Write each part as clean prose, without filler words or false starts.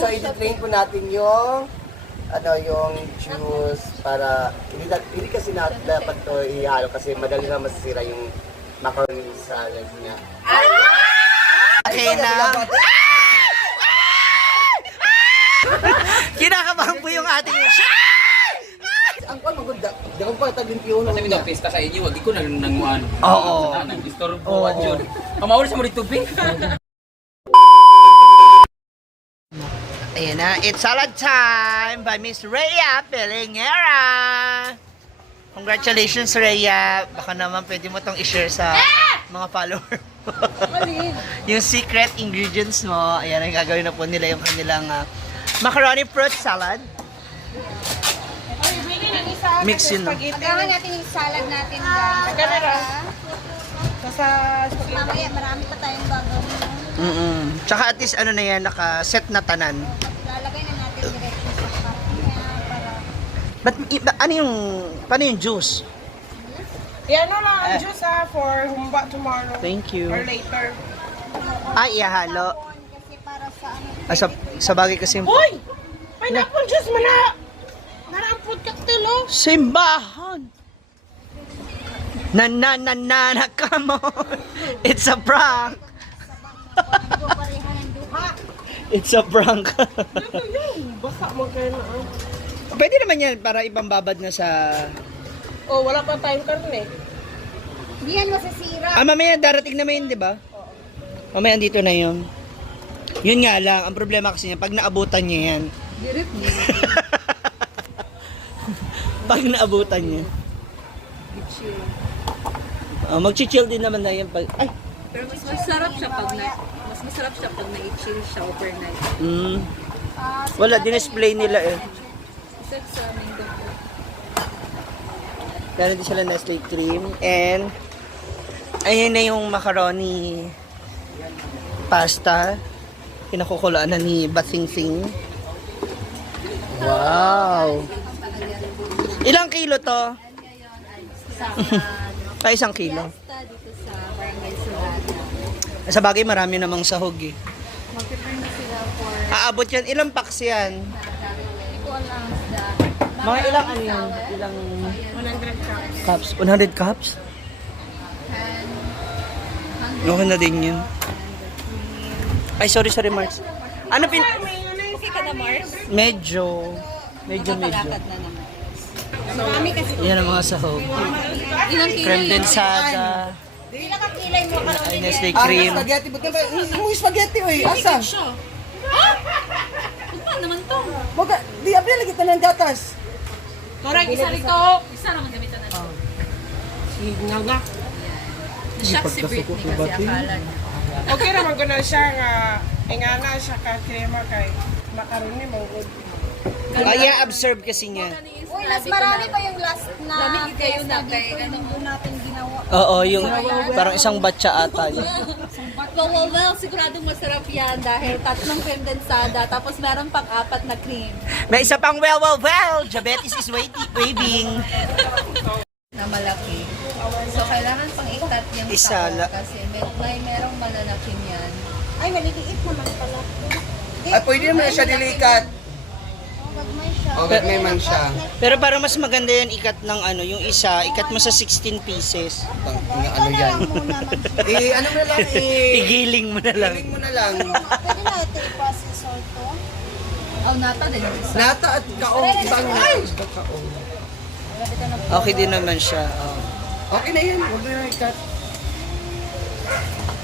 So, i-train po natin yung yung juice para hindi kasi dapat to ihalo kasi madali na masisira yung macaroni salad niya. Okay na. Kinakabahan po yung ating Ang maganda. Dagang pa tagin piyon. Kasi may pista sa inyo, wag ko na nanguan. Oo. Nag-disturbo wa jud. Amawala sa mo dito tubig. Ayan na, it's salad time by Miss Rhea Pelingera. Congratulations, Rhea. Baka naman pwede mo tong i-share sa mga follower mo. Yung secret ingredients mo, ayan ang gagawin na po nila yung kanilang macaroni fruit salad. Mix yun, no? Agahan natin yung salad natin, guys. Mamaya, marami pa tayong gagawin. Tsaka at least ano na yan, naka-set na tanan. Lalagay na natin diretso sa kanya para... Paano yung juice? Yan na lang ang juice for humba tomorrow. Thank you. Or later. Ay, ihahalo. Kasi para sa Sa bagay kasi... Uy! Pineapple juice mo na! Narampot cocktail oh! Simbahan! Come on! It's a prank! pareha ng duha. It's a prank. Ano yun? Baka mo kayo na ah. Pwede naman yan para ibang babad na sa... Oh, wala pa tayong karne. Hindi yan masasira. Mamaya darating naman yun, di ba? Mamaya dito na yun. Yun nga lang, ang problema kasi niya, pag naabutan niya yan. Pag naabutan niya. Mag-chill din naman na yan pag... Ay! Pero mas masarap siya pag na-chill siya overnight. Wala, dinisplay nila eh. Except sa mango. Meron din sila Nestle cream. And, ayun na yung macaroni pasta. Pinakukulaan na ni Basingsing. Wow! Ilang kilo to? Ay, 1 kilo. Dito sa Barangay Sulada. Sa bagay, marami namang sahog eh. Mag-prepare na sila for Aabot yan. Ilang packs yan? equal ang Mga ilang ano yan? Ilang 100 cups. cups? 100 cups? Okay na din yun. Ay, sorry, Mars. Ano Okay ka na, Mars? Medyo. Nakapalakad na naman. Marami kasi. Yan ang mga sahog. Ilang kilo Creme yun? densada. Sila kakilay mo ka Ay, Nestle Ang cream. spaghetti, ba't ka ba? Yung spaghetti, oy. Asa? Ano naman to? Wag di abya lagi tanan gatas. Correct, isa rito. Isa naman gamitan natin. Ngaga. Shock si Britney kasi akala niya. Okay naman ko na siya nga. Ingana siya ka krema kay macaroni mo good. Kaya absorb kasi niya. Uy, mas marami pa yung last na Lamig kayo na dito, kay yung doon natin ginawa. Oo, yung parang isang batcha ata yun. Well, siguradong masarap yan dahil 3 creme densada tapos meron pang 4 na cream May isa pang well. Diabetes is waving. na malaki. So, kailangan pang ikat yung Isa tao kasi merong malalaki niyan. Ay, maliliit naman pala. Ay pwede naman na siya dilikat. Oh, gagmay siya. O may man siya. Pero para mas maganda yan, ikat ng yung isa, ikat mo sa 16 pieces. Ano yan? Muna mag- Ano mo na lang, Igiling mo na lang. Piling mo na lang. Pwede na ito i-process to. Oh, nata din yung isa. Nata at kaong ibang kaong. Okay din naman siya. Okay na yan, huwag na ikat.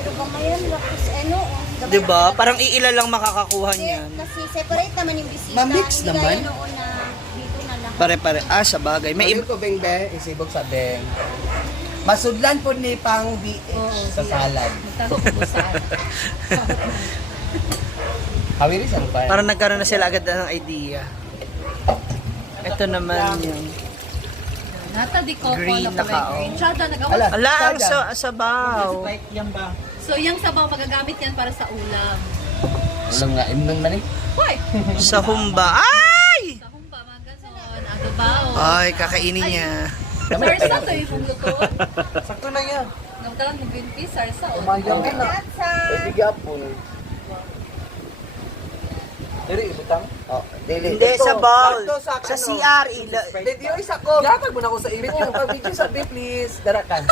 Pero gamayan, lapis ano. Gamay Diba? Parang iila lang makakakuha Kasi, niyan. kasi separate naman yung bisita. Ma-mix Hindi naman. gaya noon na dito na lang. Pare-pare. Sa bagay. May May ko beng be, isibog sa beng. Masudlan po ni pang BH sa salad. Nagtanong ko saan. Hawiris ang pa. Parang nagkaroon na sila agad ng idea. Ito naman yung... Nata di ko Green na na kulay kao. green. Tsada, nagawa. Ala. Ala, ang Sada. sabaw. So, yung sabaw, magagamit yan para sa ulam. Alam nga, imnon man eh. Hoy! Sa humba. Ay! Sa humba, mga ganon. Agabaw. Ay, kakainin niya. Sarsa to yung lutoon. Sakto na yan. Nagtalang ng green pea, sarsa. Umayang ka na. At sa... Pwede gapon. Diri ibutang. Oh, dili. Hindi, Ito, sa bowl. ito Sa ano. CR. Video isa ko. Gatag mo na ako sa imo. Video, pag-video sabi please. Darakan.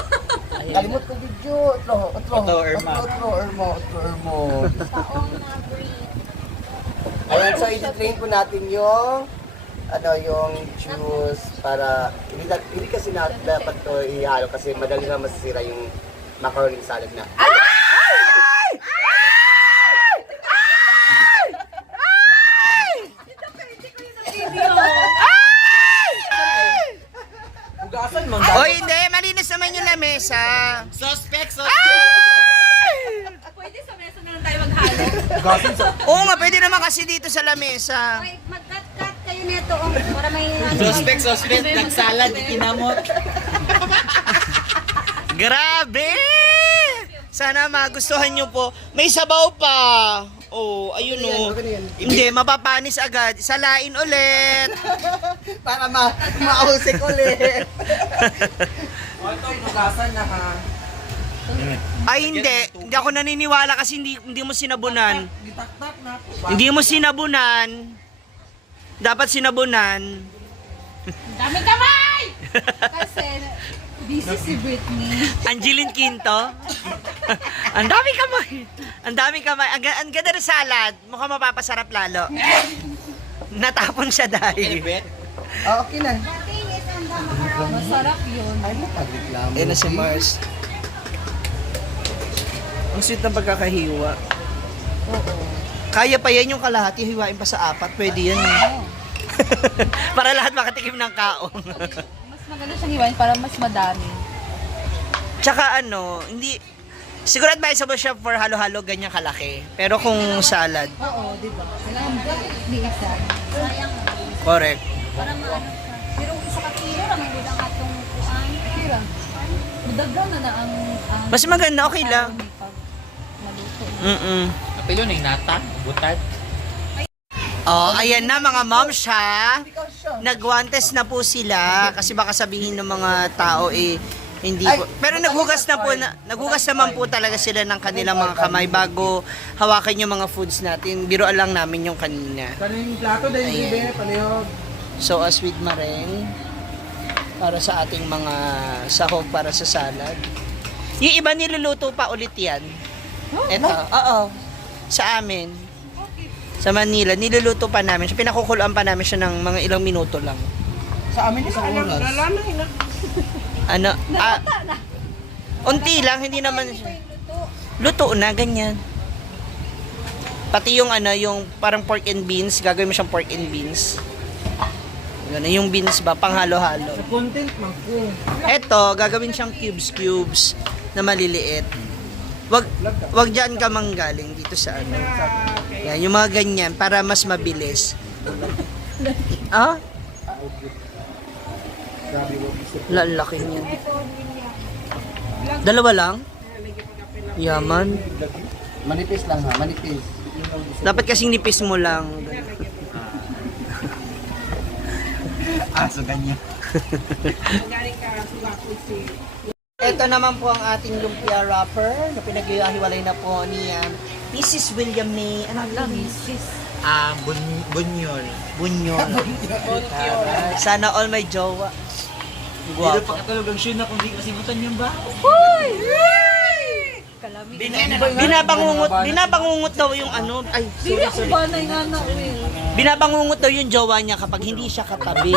Kalimot ko video. Otro, Irma. Otro. Taong na breed. Ayan, so i-train po natin yung yung juice para hindi kasi dapat to ihalo kasi madali na masisira yung macaroni salad na. Hugasan man. O hindi, malinis naman yung lamesa. Suspect. Pwede sa mesa na lang tayo maghalo. Hugasan sa Oo nga, pwede naman kasi dito sa lamesa. Ay, mag-cut-cut kayo nito para may suspect. Nagsalad, ikinamot. Grabe! Sana magustuhan nyo po. May sabaw pa. Oh, ayun oh. Hindi, mapapanis agad. Salain ulit. Para mausik ulit. Ito, hugasan na ha. Ay, hindi. Hindi ako naniniwala kasi hindi mo sinabunan. Gitaktak na ako. Hindi mo sinabunan. Dapat sinabunan. Dami kamay! Kasi busy si Britney. Angeline Quinto. Ang dami kamay. Ang dami kamay. Ang ganda ng salad. Mukhang mapapasarap lalo. Natapon siya dahil. Oh, okay na. Kinis ang macaroni. Masarap yun. Ay, mapagreklamo. Ayan na si Mars. Ang sweet ng pagkakahiwa. Oo. Kaya pa yan yung kalahati, hiwain pa sa 4. Pwede yan eh. Para lahat makatikim ng kaong. Mas maganda siyang hiwain para mas madami. Tsaka hindi... Siguro advisable siya for halo-halo ganyan kalaki. Pero kung salad, Oo, di ba? Kailangan di isa. Sayang na. correct. Para maano siya. Pero isa ka kilo lang may budang atong kuan. Kira. Madagdaw na ang Mas maganda, okay lang. pag maluto. Mm-mm. Apilo na yung nata, butad. Oh, ayan na mga moms ha. Nagwantes na po sila kasi baka sabihin ng mga tao hindi po. Pero naghugas naman po talaga sila ng kanilang mga kamay bago hawakan yung mga foods natin. Biruan lang namin yung kanina. Kaning plato dahil Ayan. libe, palihog. So as with mareng para sa ating mga sahog para sa salad. Yung iba niluluto pa ulit yan. Ito, oo. Sa amin. Sa Manila, niluluto pa namin siya. Pinakukuluan pa namin siya ng mga ilang minuto lang. Sa amin isang oras. Lalanay na. Unti lang, hindi naman siya. Luto na, ganyan. Pati yung yung parang pork and beans, gagawin mo siyang pork and beans. Ganun, yung beans ba, pang halo-halo. Sa content man ko. Eto, gagawin siyang cubes na maliliit. Wag diyan ka manggaling dito sa ano. Yan, yung mga ganyan para mas mabilis. Ah? Lalaki niyan. Dalawa lang? Yaman. Manipis lang ha, manipis. Dapat kasing nipis mo lang. So ganyan. Galing ka suwapos si Ito naman po ang ating lumpia wrapper na pinaghiwalay na po ni Mrs. William May. Ano lang? Bunyon. Bunyon. Sana all may jowa. Guwapo. Pakatulog ang shoe na kung di kasimutan yun ba? Kalamig. Binabangungot daw yung ay, Dili ako ba na nga na binabangungot daw yung jowa niya kapag hindi siya katabi.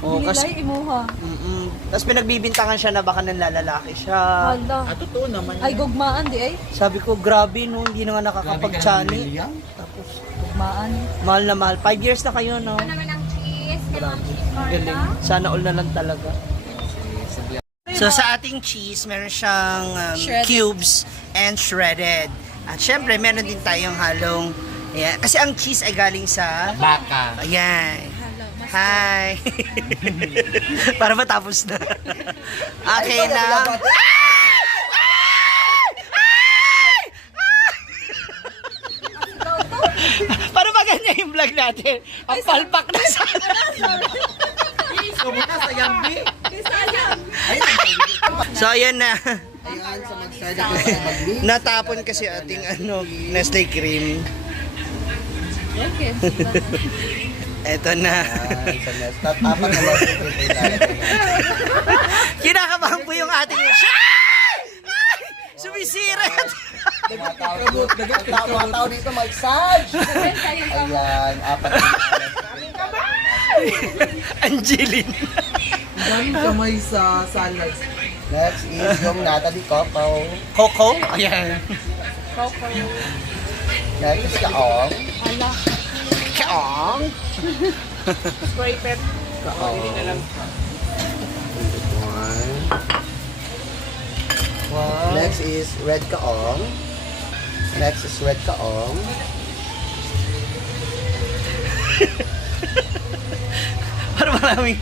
Oh, Dili kasi, dahil imuha. Tapos pinagbibintangan siya na baka nanlalalaki siya. Hala. Totoo naman Ay, gugmaan di ay. Sabi ko, grabe no, hindi na nga nakakapag-chani. Tapos, Gugmaan. mahal na mahal. 5 years na kayo, no? Ano naman ang cheese? Kailangan cheese Galing. Sana all na lang talaga. So sa ating cheese, meron siyang Shredded. cubes and shredded. At syempre, meron din tayong halong, ayan. Kasi ang cheese ay galing sa, Baka. ayan. Hi! Para matapos na. Okay na. Para maganda yung vlog natin. Ang palpak na sana. Kumusta sa Yambi? So ayan na. Ayan, sa mag-start ako sa mag-mix. Natapon kasi ating Nestle cream. Kenzie ba? Eto na. Yan, sa next. Apat na lang yung ilalagay natin. Kinakabahan po yung ating... Ay! Sumisirit! Mga tao dito, mag-sarge! Ayan, apat na Angeline. Daming kamay sa salad. Next is yung Natalie Coco. Coco? Ayan. Next is Kaong. Ala. Kaong. Spray pet. Kaong. One. Next is Red Kaong. Next is Red Kaong. Parang maraming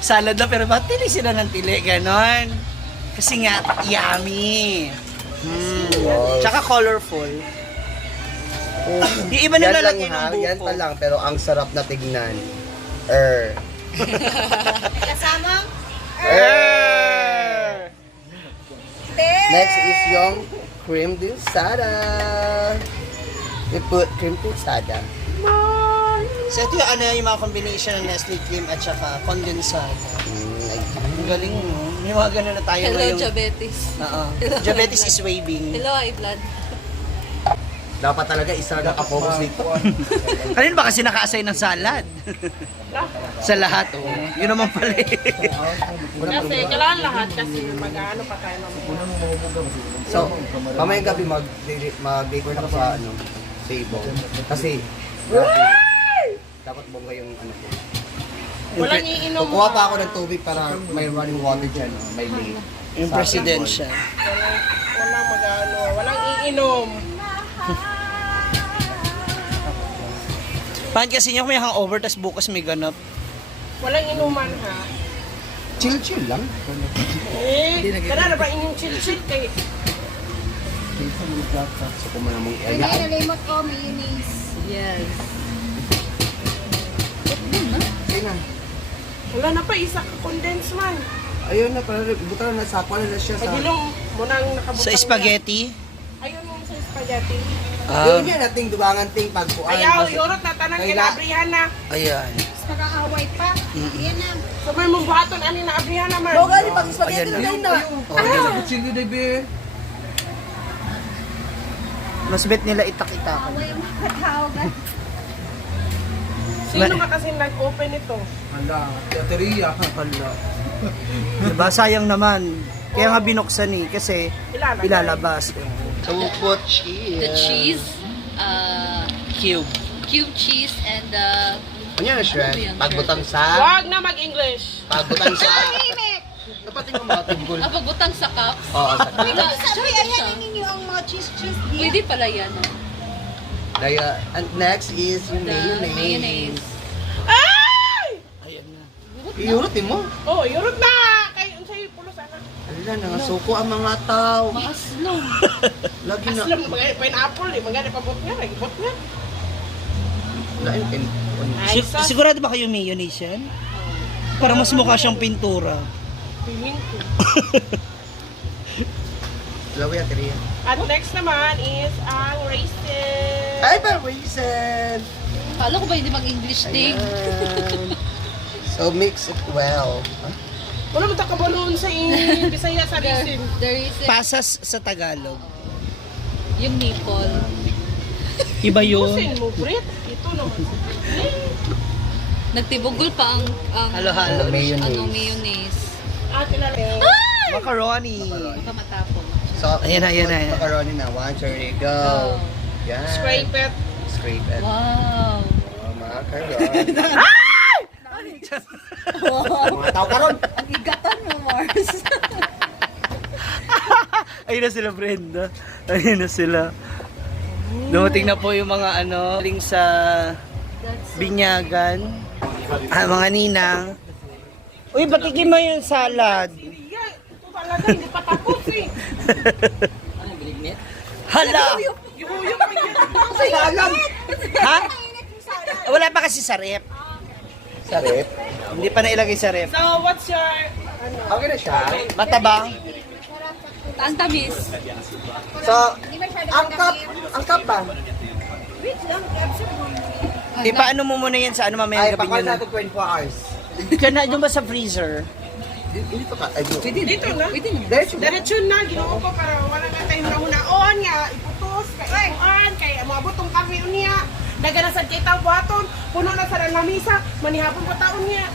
salad na pero ba't tili sila ng tili? Ganon. Kasi nga, yummy. Tsaka colorful. Yung iba na lalagyan ng buko. Yan pa lang, pero ang sarap na tignan. Kasamang Next is yung cream dulsada. We put cream dulsada. So ito yung ano yung mga combination ng Nestle cream at saka condensada. Ang galing mo. May mga ganun na tayo Hello, ngayong... diabetes. Oo. Diabetes is waving. Hello, high blood. Dapat talaga isa nakapokus dito. Kanina ba kasi naka-assign ng salad? Sa lahat, oh. Yun naman pala eh. Kasi kailangan lahat kasi mag-ano pa tayo ng So, mamayang gabi mag-decor na sa ano, table. Kasi, dapat bongga yung ano ko. Walang iinom. Kukuha pa ako ng tubig para may running water dyan, may lake. Yung presidential. Walang mag-ano. Walang iinom. Paano kasi nyo may hangover tas bukas may ganap? Walang inuman ha. Chill-chill lang. Kaya na ba inyong chill-chill kay... So, kung man namang Ay, nalimot ko, mayonnaise. Yes. Kaya na. Wala na pa, isa ka condense man. Ayun na, para buta na sakwa na siya sa... Pagilong mo nang nakabutang. Sa spaghetti? Ayun yung sa spaghetti. Yun yan nating dubangan ting pagkuhan. Ayaw, yorot na tanang kinabrihan na. Ayan. Tapos nakakaway pa. Yan na. So may mong buhaton, ani na abrihan naman. Boga ni pag spaghetti Ayan na. Kutsili na be. Mas bet nila itak-itakan. Away mo katawag. Sino ka kasi nag-open ito? Hala, teateria. Hala. Diba? Sayang naman. Kaya nga binuksan eh. Kasi Ilalagay. ilalabas. So, we'll put cheese. The cheese, Cube. cube cheese, and Ano yan, Shred? Pagbutang sa... Wag na mag-English. Pagbutang sa... Dapat yung mga timbol. pagbutang sa cups. Oo, sa... Sabi, ayan ninyo ang mga cheese di. Pwede pala yan. And next is yung The mayonnaise. mayonnaise. Ay! Ayan na. Iurutin mo. Oh, yorot na! Kay unsay pulos ana. Ala, nangasuko ang mga tao. Maaslong. Lagi na... Aslam mga pineapple eh, mga pabot nga, ibot nga. Ay, sus. Sigurado ba kayo mayonnaise yan? Para mas mukha siyang pintura. Feeling ko. Lawi at Ria. At next naman is ang raisin. Ay, pa raisin! Kala ko ba hindi mag-English ding? Ayan. So, mix it well. Wala mo takabaloon sa Bisaya sa raisin. There is Pasas sa Tagalog. yung nipple. Iba yun. Kusin mo, Brit. Ito naman. Nagtibugol pa ang Halo-halo. mayonnaise. At ilalagay. Macaroni. Baka matapon. So, Ayan na, ayan na, ayan. Macaroni na. 1, 2, 3, go. Yan. Scrape it. Scrape it. Wow. Oh, macaroni. Mga tao karon. Ang igatan mo, Mars. Ayun na sila, Brenda. Ayun na sila. Dumating na po yung mga galing sa binyagan. Mga ninang. Uy, batikin mo yung salad. Yan. Ito talaga, hindi pa tapos eh. Hala! Ha? Wala pa kasi sa rep. Sa rep. Hindi pa nailagay sa rep. So, what's your... Okay na siya. Matabang. Ang tamis. So, ang cup ba? Wait lang, absent mo. Ipaano mo muna yan sa ano Ay, mamayang gabi pakwan nyo na? natin 24 hours. Ka na, doon ba sa freezer? Dito ka. Ay, Dito na. Diretso. Diretso na, ginoo ko para wala nga tayong nauna-on nga, iputos, kay ipuan, kay maabot tong kami niya. Daga na sa kita buhaton, puno na sa lamisa, manihapon pa taon niya.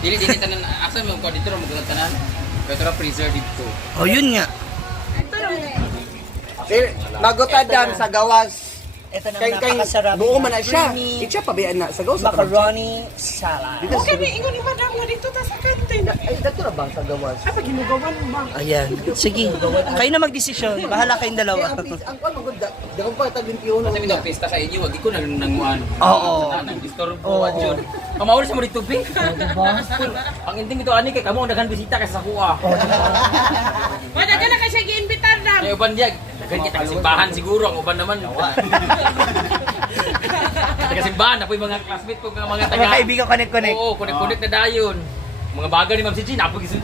Dili tanan asa mo ko dito mo tanan. Pero freezer dito. Oh, yun nga. Magutadam sa gawas. Ito na Kay napakasarap. buo man na siya. Creamy Itsa pabayaan na sa gawas. macaroni salad. Okay, ni ingon ni madam mo dito ta sa kantin. Ay, dato na ba sa gawas? Ay, pag ginugawan mo ba? Ayan. Sige. Kayo na magdesisyon. Bahala kayong dalawa. Ang kwan maganda. Dagang pa tag 21 Kasi may pista sa inyo, wag ko nang nanguan. Oo. Nag-disturbo Oo. at yun. Pamawala sa mo dito, Bing. Ang ending ito, ani kay kamo daghan bisita kasi sa kuha. Wala ka na kasi gi-invitar na. Ay uban diag, daghan kita simbahan siguro, ang uban naman. Taga simbahan, apoy mga classmate ko, mga Mga taga. kaibigan connect. Oo, connect na dayon. Mga baga ni Ma'am Siji, napag isun.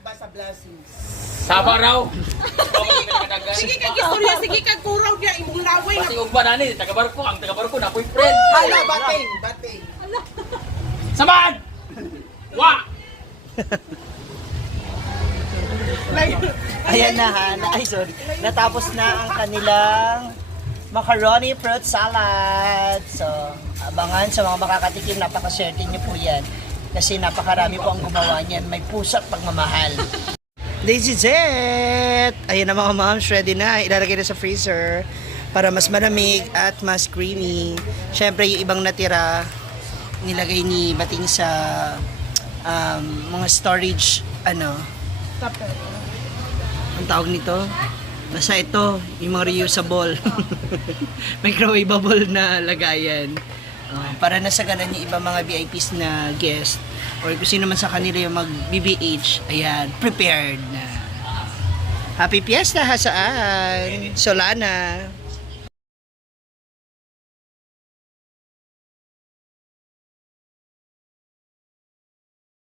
Basta blessings. Saba raw. Sige kag istorya, sige kag kuraw niya imong laway na. Pati ugba na ni, taga barko, ang taga barko na apoy friend. Hala, bating. Bating. Saman! Wa! Ayan na ha. Ay, sorry. Natapos na ang kanilang macaroni fruit salad. So, abangan sa mga makakatikim. Napakaswerte nyo po yan. Kasi napakarami po ang gumawa niyan. May puso at pagmamahal. This is it! Ayan na mga moms. Ready na. Ilalagay na sa freezer para mas malamig at mas creamy. Siyempre, yung ibang natira, nilagay ni Bating sa mga storage, ang tawag nito? Basta ito, yung mga reusable. Microwavable na lagayan. Para nasaganan yung ibang mga VIPs na guest or kung sino man sa kanila yung mag-BBH, ayan, prepared na. Happy Fiesta ha saan? Solana.